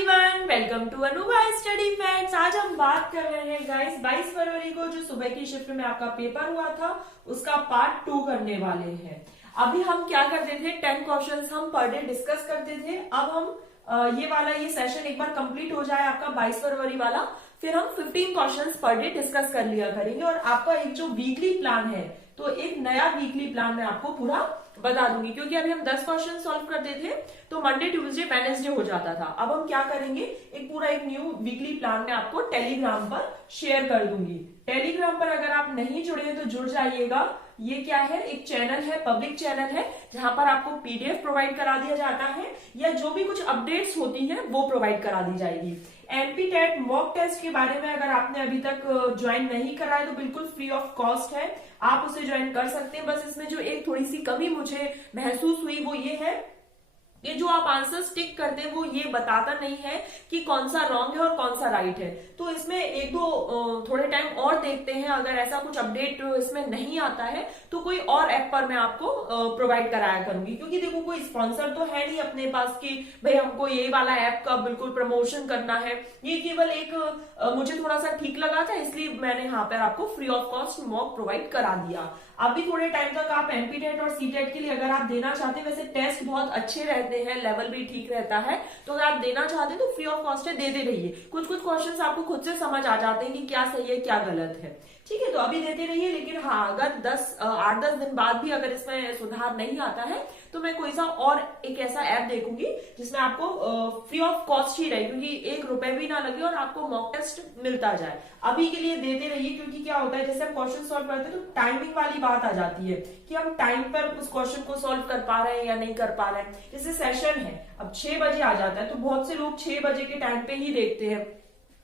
Everyone, welcome to Anubha study facts. आज हम बात कर रहे हैं गाइस 22 फरवरी को जो सुबह की शिफ्ट में आपका पेपर हुआ था उसका पार्ट 2 करने वाले हैं। अभी हम क्या करते थे, 10 क्वेश्चंस हम पर डे डिस्कस करते थे। अब हम ये सेशन एक बार कंप्लीट हो जाए आपका 22 फरवरी वाला, फिर हम 15 क्वेश्चंस पर डे डिस्कस कर लिया करेंगे। और आपका एक जो वीकली प्लान है, तो एक नया वीकली प्लान मैं आपको पूरा बता दूंगी, क्योंकि अभी हम 10 क्वेश्चन सॉल्व करते थे तो मंडे ट्यूसडे वेडनेसडे हो जाता था। अब हम क्या करेंगे, एक न्यू वीकली प्लान में आपको टेलीग्राम पर शेयर कर दूंगी। टेलीग्राम पर अगर आप नहीं जुड़े हैं तो जुड़ जाइएगा। ये क्या है, एक चैनल है, पब्लिक चैनल है, जहां पर आपको पीडीएफ प्रोवाइड करा दिया जाता है या जो भी कुछ अपडेट्स होती हैं वो प्रोवाइड करा दी जाएगी। एमपी टेट मॉक टेस्ट के बारे में अगर आपने अभी तक ज्वाइन नहीं करा है तो बिल्कुल फ्री ऑफ कॉस्ट है, आप उसे ज्वाइन कर सकते हैं। बस इसमें जो एक थोड़ी सी कमी मुझे महसूस हुई वो ये है कि जो आप आंसर टिक करते हैं वो ये बताता नहीं है कि कौन सा रॉन्ग है और कौन सा राइट है। तो इसमें एक दो थोड़े टाइम और देखते हैं, अगर ऐसा कुछ अपडेट इसमें नहीं आता है तो कोई और ऐप पर मैं आपको प्रोवाइड कराया करूंगी। क्योंकि देखो कोई स्पॉन्सर तो है नहीं अपने पास कि भाई हमको ये वाला ऐप का बिल्कुल प्रमोशन करना है। ये केवल एक मुझे थोड़ा सा ठीक लगा था, इसलिए मैंने यहाँ पर आपको free of cost mock provide करा दिया। अभी थोड़े टाइम तक आप एमपी टेट और सी टेट के लिए अगर आप देना चाहते हैं, वैसे टेस्ट बहुत अच्छे रहते हैं, लेवल भी ठीक रहता है, तो अगर आप देना चाहते हैं तो फ्री ऑफ कॉस्ट है, देते रहिए। कुछ कुछ क्वेश्चंस आपको खुद से समझ आ जाते हैं कि क्या सही है क्या गलत है, ठीक है, तो अभी देते रहिए। लेकिन हाँ, अगर 8-10 दिन बाद भी अगर इसमें सुधार नहीं आता है तो मैं कोई सा और एक ऐसा ऐप देखूंगी जिसमें आपको फ्री ऑफ कॉस्ट ही रहे, क्योंकि 1 रुपए भी ना लगे और आपको मॉक टेस्ट मिलता जाए। अभी के लिए देते रहिए, क्योंकि क्या होता है जैसे हम क्वेश्चन सॉल्व करते हैं तो टाइमिंग वाली बात आ जाती है कि हम टाइम पर उस क्वेश्चन को सॉल्व कर पा रहे हैं या नहीं कर पा रहे हैं। जैसे सेशन है अब 6 बजे आ जाता है तो बहुत से लोग 6 बजे के टाइम पे ही देखते हैं।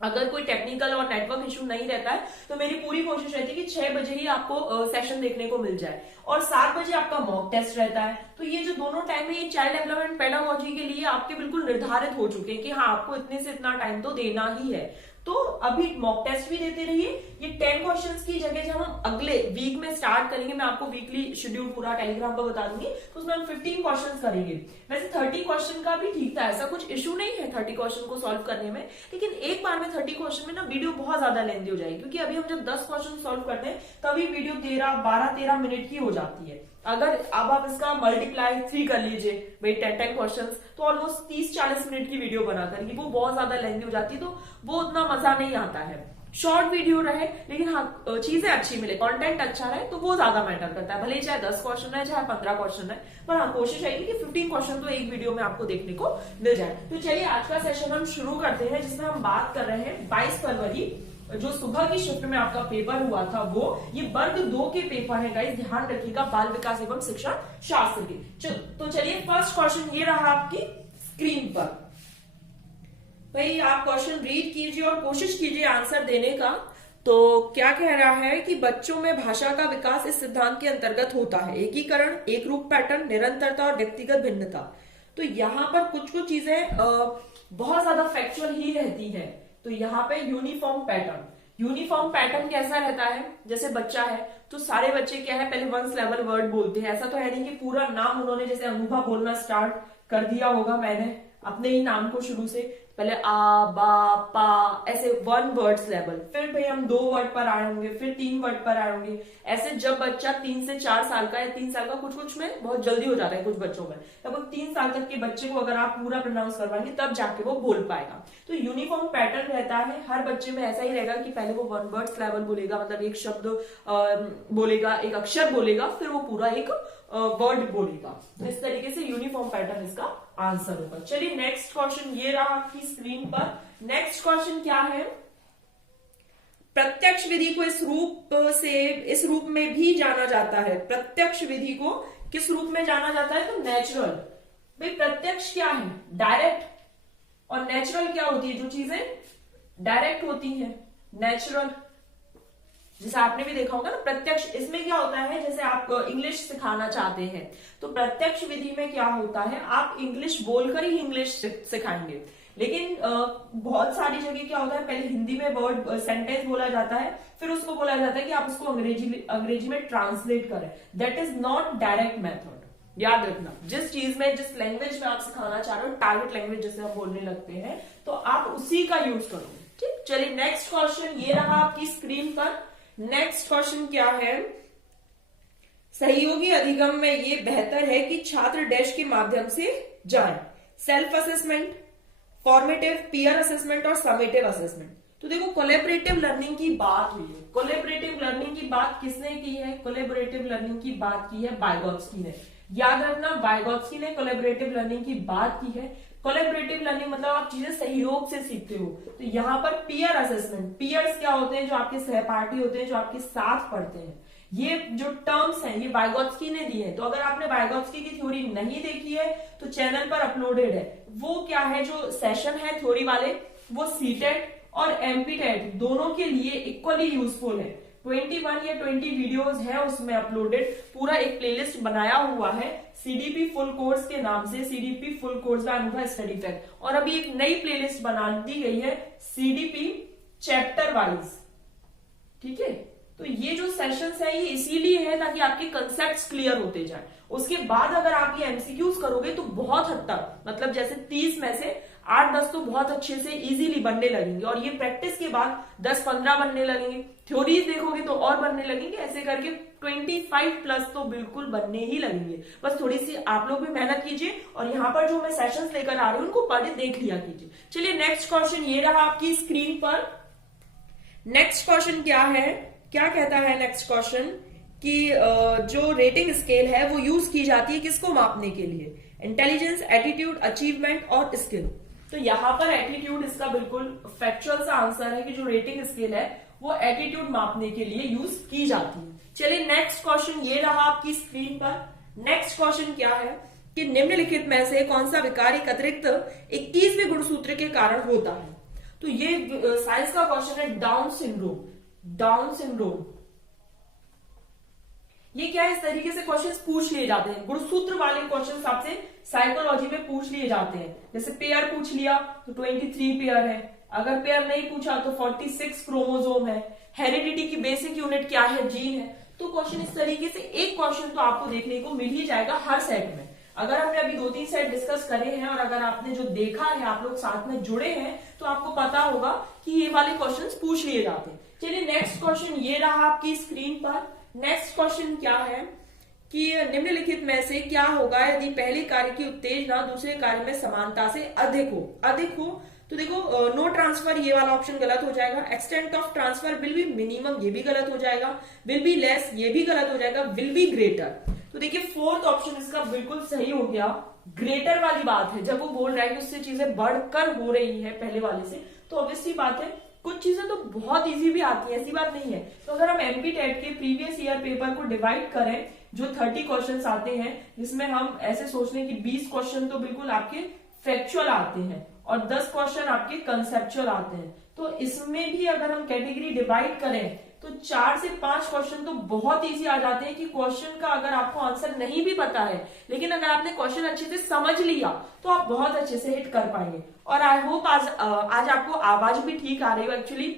अगर कोई टेक्निकल और नेटवर्क इशू नहीं रहता है तो मेरी पूरी कोशिश रहती है कि 6 बजे ही आपको सेशन देखने को मिल जाए और 7 बजे आपका मॉक टेस्ट रहता है। तो ये जो दोनों टाइम है ये चाइल्ड डेवलपमेंट पेडागोजी के लिए आपके बिल्कुल निर्धारित हो चुके हैं कि हाँ आपको इतने से इतना टाइम तो देना ही है। तो अभी मॉक टेस्ट भी देते रहिए। ये 10 क्वेश्चंस की जगह जब हम अगले वीक में स्टार्ट करेंगे, मैं आपको वीकली शेड्यूल पूरा टेलीग्राम पर बता दूंगी, तो उसमें हम 15 क्वेश्चंस करेंगे। वैसे 30 क्वेश्चन का भी ठीक था, ऐसा कुछ इशू नहीं है 30 क्वेश्चन को सॉल्व करने में, लेकिन एक बार में 30 क्वेश्चन में ना वीडियो बहुत ज्यादा लेंथी हो जाएगी। क्योंकि अभी हम जब 10 क्वेश्चन सॉल्व करते हैं तभी वीडियो 12-13 मिनट की हो जाती है। अगर अब आप इसका मल्टीप्लाई 3 कर लीजिए भाई 10 क्वेश्चंस, तो ऑलमोस्ट 30-40 मिनट की वीडियो बना करेंगे, वो बहुत ज्यादा लेंथी हो जाती है, तो वो उतना मजा नहीं आता है। शॉर्ट वीडियो रहे लेकिन हाँ चीजें अच्छी मिले, कंटेंट अच्छा रहे, तो वो ज्यादा मैटर करता है। भले चाहे 10 क्वेश्चन है चाहे 15 क्वेश्चन है, पर हाँ कोशिश रहेगी कि 15 क्वेश्चन तो एक वीडियो में आपको देखने को मिल जाए। तो चलिए आज का सेशन हम शुरू करते हैं, जिसमें हम बात कर रहे हैं 22 फरवरी जो सुबह की शिफ्ट में आपका पेपर हुआ था, वो ये वर्ग 2 के पेपर है गाइस, ध्यान रखिएगा, बाल विकास एवं शिक्षण शास्त्र के। तो चलिए फर्स्ट क्वेश्चन ये रहा आपकी स्क्रीन पर। भाई आप क्वेश्चन रीड कीजिए और कोशिश कीजिए आंसर देने का। तो क्या कह रहा है कि बच्चों में भाषा का विकास इस सिद्धांत के अंतर्गत होता है: एकीकरण, एक रूप पैटर्न, निरंतरता और व्यक्तिगत भिन्नता। तो यहाँ पर कुछ कुछ चीजें बहुत ज्यादा फैक्चुअल ही रहती है। तो यहाँ पे यूनिफॉर्म पैटर्न कैसा रहता है, जैसे बच्चा है तो सारे बच्चे क्या है पहले वंस लेवल वर्ड बोलते हैं। ऐसा तो है नहीं कि पूरा नाम उन्होंने जैसे अनुभा बोलना स्टार्ट कर दिया होगा मैंने अपने ही नाम को शुरू से, पहले आ बा पा ऐसे 1 वर्ड्स लेवल, फिर भाई हम 2 वर्ड पर आए होंगे, फिर 3 वर्ड पर आए होंगे। ऐसे जब बच्चा 3 से 4 साल का या 3 साल का, कुछ में बहुत जल्दी हो जाता है कुछ बच्चों में, लगभग 3 साल तक के बच्चे को अगर आप पूरा प्रोनाउंस करवाएंगे तब जाके वो बोल पाएगा। तो यूनिफॉर्म पैटर्न रहता है, हर बच्चे में ऐसा ही रहेगा कि पहले वो 1 वर्ड्स लेवल बोलेगा, मतलब एक शब्द बोलेगा, एक अक्षर बोलेगा, फिर वो पूरा एक वर्ड बोलेगा। तो इस तरीके से यूनिफॉर्म पैटर्न इसका आंसर होगा। चलिए नेक्स्ट क्वेश्चन ये रहा आपकी स्क्रीन पर। नेक्स्ट क्वेश्चन क्या है, प्रत्यक्ष विधि को इस रूप में भी जाना जाता है। प्रत्यक्ष विधि को किस रूप में जाना जाता है, तो नेचुरल। भाई प्रत्यक्ष क्या है, डायरेक्ट, और नेचुरल क्या होती है, जो चीजें डायरेक्ट होती हैं, नेचुरल। जैसे आपने भी देखा होगा ना प्रत्यक्ष, इसमें क्या होता है, जैसे आप इंग्लिश सिखाना चाहते हैं तो प्रत्यक्ष विधि में क्या होता है, आप इंग्लिश बोलकर ही इंग्लिश सिखाएंगे। लेकिन बहुत सारी जगह क्या होता है, पहले हिंदी में वर्ड सेंटेंस बोला जाता है, फिर उसको बोला जाता है कि आप उसको अंग्रेजी में ट्रांसलेट करें। That is not direct method. याद रखना, जिस चीज में, जिस लैंग्वेज में आप सिखाना चाह रहे हो, टारगेट लैंग्वेज जैसे आप बोलने लगते हैं, तो आप उसी का यूज करोगे। ठीक, चलिए नेक्स्ट क्वेश्चन ये रहा आपकी स्क्रीन पर। नेक्स्ट क्वेश्चन क्या है, सहयोगी अधिगम में ये बेहतर है कि छात्र डैश के माध्यम से जाएं, self assessment, formative, peer assessment और समेटिव असेसमेंट। तो देखो कोलैबोरेटिव लर्निंग की बात हुई है। कोलैबोरेटिव लर्निंग की बात किसने की है? कोलैबोरेटिव लर्निंग की बात की है वाइगोत्स्की ने। याद रखना, वाइगोत्स्की ने कोलैबोरेटिव लर्निंग की बात की है। कोलैबोरेटिव लर्निंग मतलब आप चीजें सहयोग से सीखते हो। तो यहाँ पर पीयर असेसमेंट, पीयर्स क्या होते हैं? जो आपके सहपाठी होते हैं, जो आपके साथ पढ़ते हैं। ये जो टर्म्स हैं ये वाइगोत्स्की ने दिए हैं। तो अगर आपने वाइगोत्स्की की थ्योरी नहीं देखी है तो चैनल पर अपलोडेड है। वो क्या है, जो सेशन है थ्योरी वाले, वो सीटेट और एमपीटेट दोनों के लिए इक्वली यूजफुल है। 21 या 20 वीडियोस है उसमें अपलोडेड। पूरा एक प्लेलिस्ट बनाया हुआ है सीडीपी फुल कोर्स के नाम से, सीडीपी फुल कोर्स बाय अनुभव स्टडी फैक्ट। और अभी एक नई प्लेलिस्ट बना दी गई है सीडीपी चैप्टर वाइज। ठीक है, तो ये जो सेशंस है ये इसीलिए है ताकि आपके कंसेप्ट्स क्लियर होते जाए। उसके बाद अगर आप ये एमसीक्यूज करोगे तो बहुत हद तक, मतलब जैसे 30 में से 8-10 तो बहुत अच्छे से इजीली बनने लगेंगे, और ये प्रैक्टिस के बाद 10-15 बनने लगेंगे। थ्योरीज देखोगे तो और बनने लगेंगे, ऐसे करके 25+ तो बिल्कुल बनने ही लगेंगे। बस थोड़ी सी आप लोग भी मेहनत कीजिए, और यहाँ पर जो मैं सेशंस लेकर आ रही हूँ उनको पढ़े देख लिया कीजिए। चलिए नेक्स्ट क्वेश्चन ये रहा आपकी स्क्रीन पर। नेक्स्ट क्वेश्चन क्या है, क्या कहता है नेक्स्ट क्वेश्चन कि जो रेटिंग स्केल है वो यूज की जाती है किसको मापने के लिए? इंटेलिजेंस, एटीट्यूड, अचीवमेंट और स्किल। तो यहाँ पर एटीट्यूड इसका बिल्कुल फैक्चुअल सा आंसर है कि जो रेटिंग स्केल है वो एटीट्यूड मापने के लिए यूज की जाती है। चलिए नेक्स्ट क्वेश्चन ये रहा आपकी स्क्रीन पर। नेक्स्ट क्वेश्चन क्या है कि निम्नलिखित में से कौन सा विकार एक अतिरिक्त 21वें गुणसूत्र के कारण होता है? तो ये साइंस का क्वेश्चन है, डाउन सिंड्रोम। डाउन सिंड्रोम ये क्या है? इस तरीके से क्वेश्चंस पूछ लिए जाते हैं, गुणसूत्र वाले क्वेश्चंस आपसे साइकोलॉजी में पूछ लिए जाते हैं। जैसे पेयर पूछ लिया तो 23 पेयर है, अगर पेयर नहीं पूछा तो 46 क्रोमोसोम है, हेरिडिटी की बेसिक यूनिट क्या है? जीन है। तो क्वेश्चन इस तरीके से एक क्वेश्चन तो आपको देखने को मिल ही जाएगा हर सेट में। अगर हमने अभी 2-3 सेट डिस्कस करे हैं और अगर आपने जो देखा है, आप लोग साथ में जुड़े हैं, तो आपको पता होगा कि ये वाले क्वेश्चंस पूछ लिए जाते हैं। चलिए नेक्स्ट क्वेश्चन ये रहा आपकी स्क्रीन पर। नेक्स्ट क्वेश्चन क्या है कि निम्नलिखित में से क्या होगा यदि पहले कार्य की उत्तेजना दूसरे कार्य में समानता से अधिक हो? अधिक हो तो देखो, नो ट्रांसफर ये वाला ऑप्शन गलत हो जाएगा। Extent of transfer will be minimum ये भी गलत हो जाएगा। विल बी लेस ये भी गलत हो जाएगा। विल बी ग्रेटर, तो देखिए फोर्थ ऑप्शन इसका बिल्कुल सही हो गया। ग्रेटर वाली बात है, जब वो बोल रहा है कि उससे चीजें बढ़कर हो रही है पहले वाले से, तो ऑब्वियसली बात है कुछ चीजें तो बहुत इजी भी आती है, ऐसी बात नहीं है। तो अगर हम एमपीटेट के प्रीवियस ईयर पेपर को डिवाइड करें, जो 30 क्वेश्चंस आते हैं, जिसमें हम ऐसे सोच लें कि 20 क्वेश्चन तो बिल्कुल आपके फैक्चुअल आते हैं और 10 क्वेश्चन आपके कंसेप्चुअल आते हैं, तो इसमें भी अगर हम कैटेगरी डिवाइड करें तो 4 से 5 क्वेश्चन तो बहुत इजी आ जाते हैं कि क्वेश्चन का अगर आपको आंसर नहीं भी पता है, लेकिन अगर आपने क्वेश्चन अच्छे से समझ लिया तो आप बहुत अच्छे से हिट कर पाएंगे। और आई होप आज आपको आवाज भी ठीक आ रही हो। एक्चुअली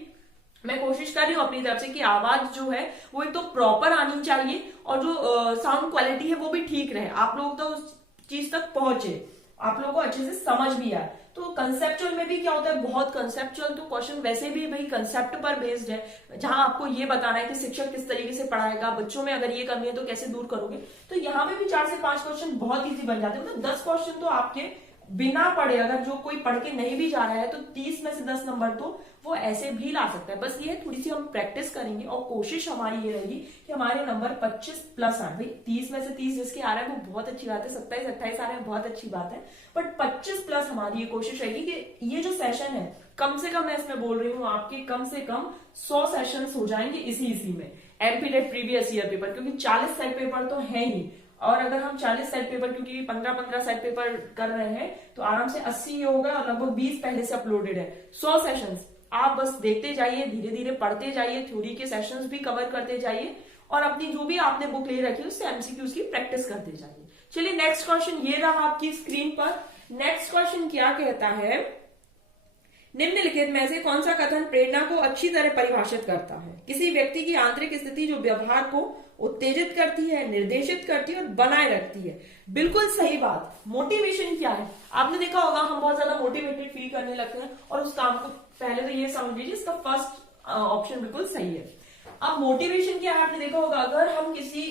मैं कोशिश कर रही हूँ अपनी तरफ से कि आवाज जो है वो एक तो प्रॉपर आनी चाहिए और जो साउंड क्वालिटी है वो भी ठीक रहे, आप लोग तो उस चीज तक पहुंचे, आप लोगों को अच्छे से समझ भी आए। तो कंसेप्चुअल में भी क्या होता है, बहुत कंसेप्चुअल तो क्वेश्चन वैसे भी भाई कंसेप्ट पर बेस्ड है, जहां आपको ये बताना है कि शिक्षक किस तरीके से पढ़ाएगा, बच्चों में अगर ये कमी है तो कैसे दूर करोगे। तो यहाँ पे भी 4 से 5 क्वेश्चन बहुत इजी बन जाते हैं। मतलब 10 क्वेश्चन तो आपके बिना पढ़े, अगर जो कोई पढ़ के नहीं भी जा रहा है तो 30 में से 10 नंबर तो वो ऐसे भी ला सकता है। बस ये थोड़ी सी हम प्रैक्टिस करेंगे और कोशिश हमारी ये रहेगी कि हमारे नंबर 25+ आए। भाई 30 में से 30 जिसके आ रहा है वो बहुत अच्छी बात है, 27-28 आ रहे हैं बहुत अच्छी बात है, बट 25+ हमारी ये कोशिश रहेगी कि ये जो सेशन है कम से कम, मैं इसमें बोल रही हूँ आपके कम से कम 100 सेशन हो जाएंगे इसी में एमपीटेट प्रीवियस ईयर पेपर, क्योंकि 40 सेट पेपर तो है ही। और अगर हम 40 सेट पेपर, क्योंकि 15-15 सेट पेपर कर रहे हैं, तो आराम से 80 होगा और लगभग 20 पहले से अपलोडेड है। 100 सेशंस आप बस देखते जाइए, धीरे धीरे पढ़ते जाइए, थ्योरी के सेशंस भी कवर करते जाइए और अपनी जो भी आपने बुक ले रखी है उससे एमसीक्यूज की प्रैक्टिस करते जाइए। चलिए नेक्स्ट क्वेश्चन ये रहा आपकी स्क्रीन पर। नेक्स्ट क्वेश्चन क्या कहता है, निम्नलिखित में से कौन सा कथन प्रेरणा को अच्छी तरह परिभाषित करता है? किसी व्यक्ति की आंतरिक स्थिति जो व्यवहार को उत्तेजित करती है, निर्देशित करती है और बनाए रखती है। बिल्कुल सही बात। मोटिवेशन क्या है? आपने देखा होगा हम बहुत ज्यादा मोटिवेटेड फील करने लगते हैं और उस काम को पहले तो ये समझ लीजिए इसका फर्स्ट ऑप्शन बिल्कुल सही है। अब मोटिवेशन क्या है आपने देखा होगा, अगर हम किसी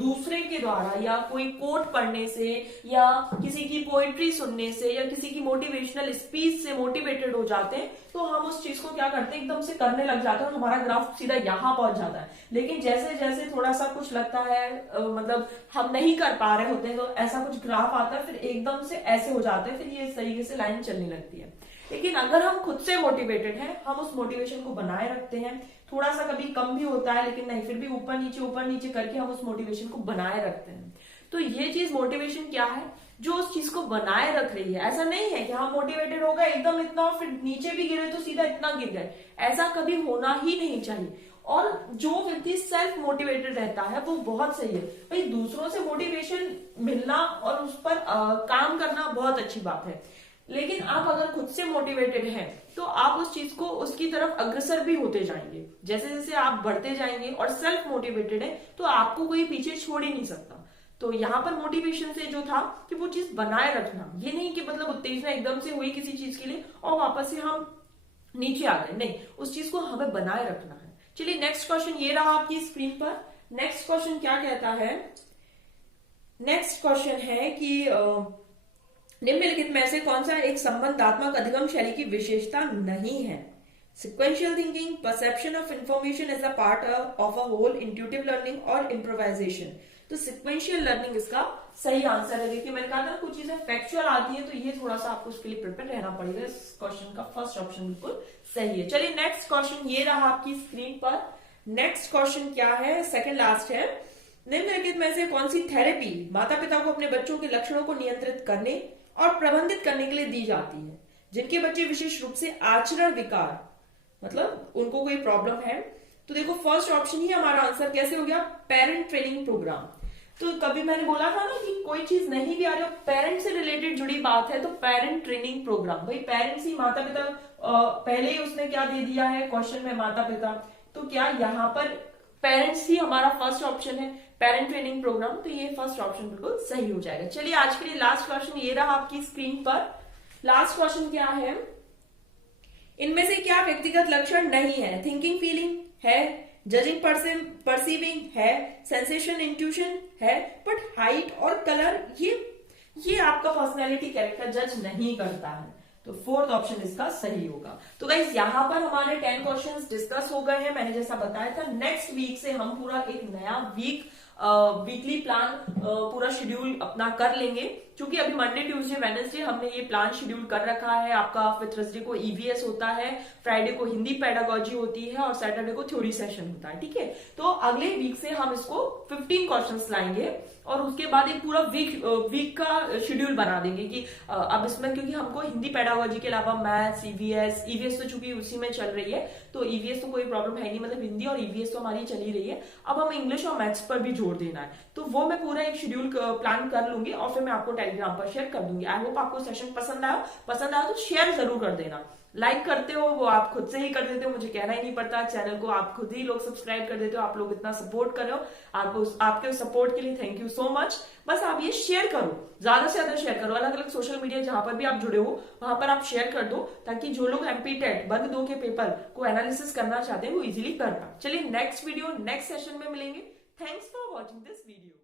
दूसरे के द्वारा या कोई कोट पढ़ने से या किसी की पोएट्री सुनने से या किसी की मोटिवेशनल स्पीच से मोटिवेटेड हो जाते हैं तो हम उस चीज को क्या करते हैं, एकदम से करने लग जाते हैं और हमारा ग्राफ सीधा यहाँ पहुंच जाता है। लेकिन जैसे जैसे थोड़ा सा कुछ लगता है मतलब हम नहीं कर पा रहे होते हैं तो ऐसा कुछ ग्राफ आता है, फिर एकदम से ऐसे हो जाते हैं, फिर ये इस तरीके से लाइन चलने लगती है। लेकिन अगर हम खुद से मोटिवेटेड हैं, हम उस मोटिवेशन को बनाए रखते हैं, थोड़ा सा कभी कम भी होता है लेकिन नहीं, फिर भी ऊपर नीचे करके हम उस मोटिवेशन को बनाए रखते हैं। तो ये चीज मोटिवेशन क्या है, जो उस चीज को बनाए रख रही है। ऐसा नहीं है कि हम मोटिवेटेड हो गए एकदम इतना, फिर नीचे भी गिरे तो सीधा इतना गिर गए, ऐसा कभी होना ही नहीं चाहिए। और जो व्यक्ति सेल्फ मोटिवेटेड रहता है वो बहुत सही है भाई। दूसरों से मोटिवेशन मिलना और उस पर काम करना बहुत अच्छी बात है, लेकिन आप अगर खुद से मोटिवेटेड हैं तो आप उस चीज को उसकी तरफ अग्रसर भी होते जाएंगे। जैसे जैसे आप बढ़ते जाएंगे और सेल्फ मोटिवेटेड है तो आपको कोई पीछे छोड़ ही नहीं सकता। तो यहाँ पर मोटिवेशन से जो था कि वो चीज बनाए रखना, ये नहीं कि मतलब उत्तेजना एकदम से हुई किसी चीज के लिए और वापस से हम नीचे आ गए, नहीं, उस चीज को हमें बनाए रखना है। चलिए नेक्स्ट क्वेश्चन ये रहा आपकी स्क्रीन पर। नेक्स्ट क्वेश्चन क्या कहता है? नेक्स्ट क्वेश्चन है कि निम्नलिखित में से कौन सा एक संबंधात्मक अधिगम शैली की विशेषता नहीं है? Sequential thinking, perception of information as a part of a whole, intuitive learning और improvisation। तो sequential learning इसका सही आंसर है। देखिए मैंने कहा था कुछ चीजें फैक्चुअल आती है तो ये थोड़ा सा आपको उसके लिए प्रिपेयर रहना पड़ेगा। इस क्वेश्चन का फर्स्ट ऑप्शन बिल्कुल सही है। चलिए नेक्स्ट क्वेश्चन ये रहा आपकी स्क्रीन पर। नेक्स्ट क्वेश्चन क्या है? सेकंड लास्ट है। निम्नलिखित में से कौन सी थेरेपी माता पिता को अपने बच्चों के लक्षणों को नियंत्रित करने और प्रबंधित करने के लिए दी जाती है, जिनके बच्चे विशेष रूप से आचरण विकार, मतलब उनको कोई प्रॉब्लम है? तो देखो फर्स्ट ऑप्शन ही हमारा आंसर कैसे हो गया? Parent training program. तो कभी मैंने बोला था ना कि कोई चीज नहीं भी आ रही हो, पेरेंट से रिलेटेड जुड़ी बात है तो पेरेंट ट्रेनिंग प्रोग्राम। भाई पेरेंट्स ही, माता पिता पहले ही उसने क्या दे दिया है क्वेश्चन में, माता पिता, तो क्या यहाँ पर पेरेंट्स ही हमारा फर्स्ट ऑप्शन है, पेरेंट ट्रेनिंग प्रोग्राम। तो ये फर्स्ट ऑप्शन बिल्कुल सही हो जाएगा। चलिए आज के लिए लास्ट क्वेश्चन ये रहा आपकी स्क्रीन पर। लास्ट क्वेश्चन क्या है? इनमें से क्या व्यक्तिगत लक्षण नहीं है? थिंकिंग फीलिंग है, जजिंग परसीविंग है, सेंसेशन इंट्यूशन है, बट हाइट और कलर ये आपका पर्सनैलिटी कैरेक्टर जज नहीं करता है। तो फोर्थ ऑप्शन इसका सही होगा। तो गाइस यहाँ पर हमारे 10 क्वेश्चंस डिस्कस हो गए हैं। मैंने जैसा बताया था नेक्स्ट वीक से हम पूरा एक नया वीकली प्लान पूरा शेड्यूल अपना कर लेंगे, क्योंकि अभी मंडे ट्यूसडे वेडनेसडे हमने ये प्लान शेड्यूल कर रखा है आपका। फिर थर्सडे को ईवीएस होता है, फ्राइडे को हिंदी पेडागोजी होती है और सैटरडे को थ्योरी सेशन होता है, ठीक है। तो अगले वीक से हम इसको 15 क्वेश्चंस लाएंगे और उसके बाद एक पूरा वीक का शेड्यूल बना देंगे कि अब इसमें क्योंकि हमको हिंदी पेडागोजी के अलावा मैथ्स, ईवीएस तो चूंकि उसी में चल रही है तो ईवीएस तो कोई प्रॉब्लम है नहीं, मतलब हिंदी और ईवीएस तो हमारी चली रही है। अब हम इंग्लिश और मैथ्स पर भी जोर देना है, तो वो मैं पूरा एक शेड्यूल प्लान कर लूंगी और फिर मैं आपको टेलीग्राम पर शेयर कर दूंगी। आई होप आपको सेशन पसंद आया तो शेयर जरूर कर देना। लाइक करते हो वो आप खुद से ही कर देते हो, मुझे कहना ही नहीं पड़ता। चैनल को आप खुद ही लोग सब्सक्राइब कर देते हो, आप लोग इतना सपोर्ट कर रहे हो, आपके सपोर्ट के लिए थैंक यू सो मच। बस आप ये शेयर करो, ज्यादा से ज्यादा शेयर करो, अलग अलग सोशल मीडिया जहां पर भी आप जुड़े हो वहां पर आप शेयर कर दो, ताकि जो लोग एमपी टेट वर्ग 2 के पेपर को एनालिसिस करना चाहते हैं वो इजिली कर पाए। चलिए नेक्स्ट वीडियो नेक्स्ट सेशन में मिलेंगे। Thanks for watching this video.